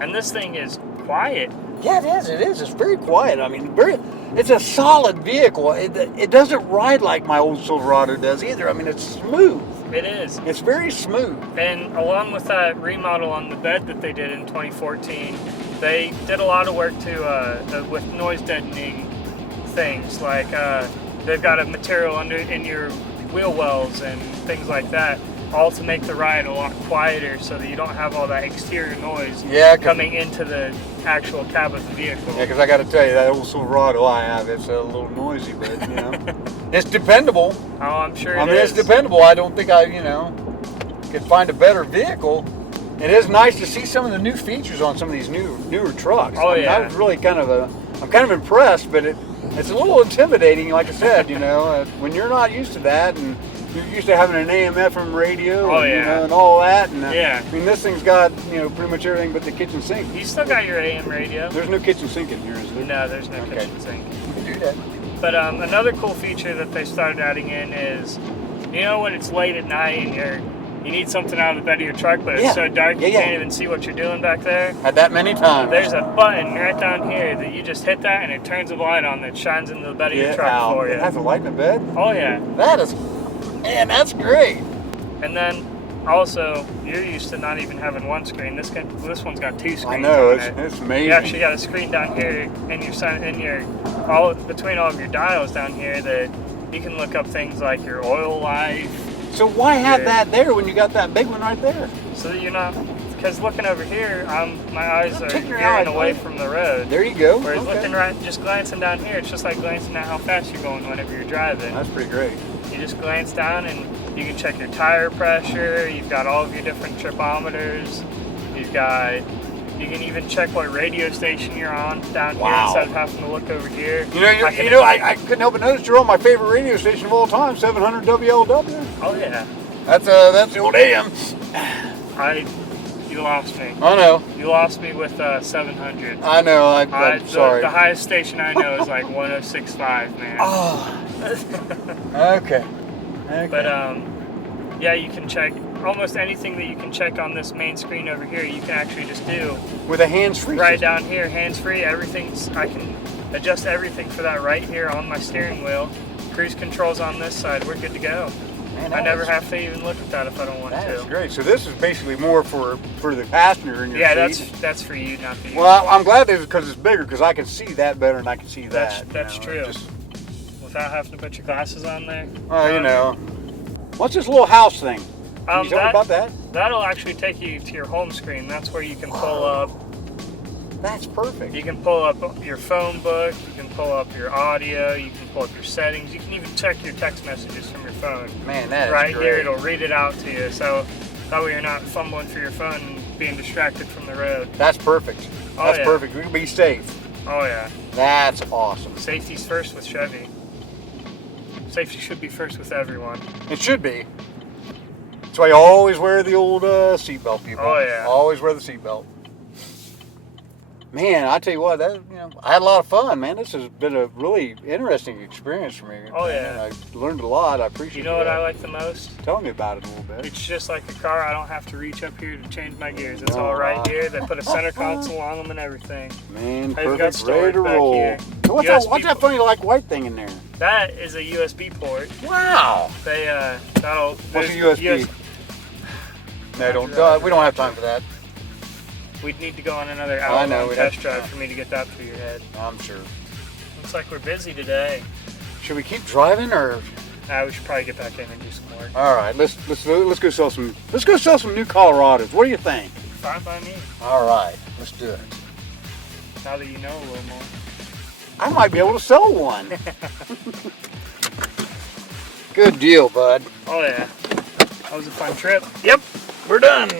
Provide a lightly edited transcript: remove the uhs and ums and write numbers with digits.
And this thing is quiet. Yeah, it is. It is. It's very quiet. I mean, it's a solid vehicle. It doesn't ride like my old Silverado does either. I mean, it's smooth. It is. It's very smooth. And along with that remodel on the bed that they did in 2014, they did a lot of work with noise deadening things. Like they've got a material in your wheel wells and things like that, all to make the ride a lot quieter so that you don't have all that exterior noise coming into the actual cab of the vehicle. Yeah, because I got to tell you, that old Silverado I have, it's a little noisy, but, it's dependable. Oh, I'm sure it is. I mean, it's dependable. I don't think I, could find a better vehicle. It is nice to see some of the new features on some of these newer trucks. Oh, yeah. I was really I'm kind of impressed, but it's a little intimidating, like I said, when you're not used to that, and you're used to having an AM/FM radio, and all that, and I mean, this thing's got pretty much everything but the kitchen sink. You still got your AM radio. There's no kitchen sink in here, is there? No, there's no kitchen sink. You can do that. But another cool feature that they started adding in is, when it's late at night and you need something out of the bed of your truck, but it's so dark you can't even see what you're doing back there. Had that many times. There's a button right down here that you just hit that and it turns a light on that shines into the bed of your truck for you. It has a light in the bed? Oh yeah. Man, that's great. And then also, you're used to not even having one screen. This one's got two screens. I know, on it's amazing. You actually got a screen down here in between all of your dials down here that you can look up things like your oil life. So why have that there when you got that big one right there? So that you're not, because looking over here, my eyes are veering away from the road. There you go. Whereas looking just glancing down here, it's just like glancing at how fast you're going whenever you're driving. That's pretty great. You just glance down and you can check your tire pressure. You've got all of your different tripometers. You can even check what radio station you're on down here instead of having to look over here. I couldn't help but notice you're on my favorite radio station of all time, 700 WLW. Oh yeah. That's the old AM. You lost me. I know. You lost me with 700. I know. I'm sorry. The highest station I know is like 106.5, man. Oh. Okay. But you can check almost anything that you can check on this main screen over here. You can actually just do with a hands-free. Right down here, hands-free. I can adjust everything for that right here on my steering wheel. Cruise controls on this side. We're good to go. Man, I never have to even look at that if I don't want to. That's great. So this is basically more for the passenger in your seat. Yeah, that's for you, not for you. Well, I'm glad because it's bigger, because I can see that better and I can see that. That's true. Without having to put your glasses on there. What's this little house thing? Can you tell me about that? That'll actually take you to your home screen. That's where you can pull up. That's perfect. You can pull up your phone book. You can pull up your audio. You can pull up your settings. You can even check your text messages from your phone. Man, that is right great. here, it'll read it out to you. So that way you're not fumbling for your phone and being distracted from the road. That's perfect. That's perfect. We can be safe. Oh yeah. That's awesome. Safety's first with Chevy. Safety should be first with everyone. It should be. That's why you always wear the old seatbelt, people. Oh yeah. Always wear the seatbelt. Man, I tell you what, I had a lot of fun, man. This has been a really interesting experience for me. Oh yeah. I learned a lot. I appreciate it. You know what I like the most? Tell me about it a little bit. It's just like a car. I don't have to reach up here to change my gears. It's all right here. They put a center console on them and everything. Man, They've perfect. Ready to roll. Here. What's that funny like white thing in there? That is a USB port. Wow. What's a USB? No, we don't have time for that. We'd need to go on another hour-long test drive for me to get that through your head. I'm sure. Looks like we're busy today. Should we keep driving or? We should probably get back in and do some work. All right, let's go sell some. Let's go sell some new Colorados. What do you think? Fine by me. All right, let's do it. Now that you know a little more. I might be able to sell one. Good deal, bud. Oh yeah. That was a fun trip. Yep. We're done.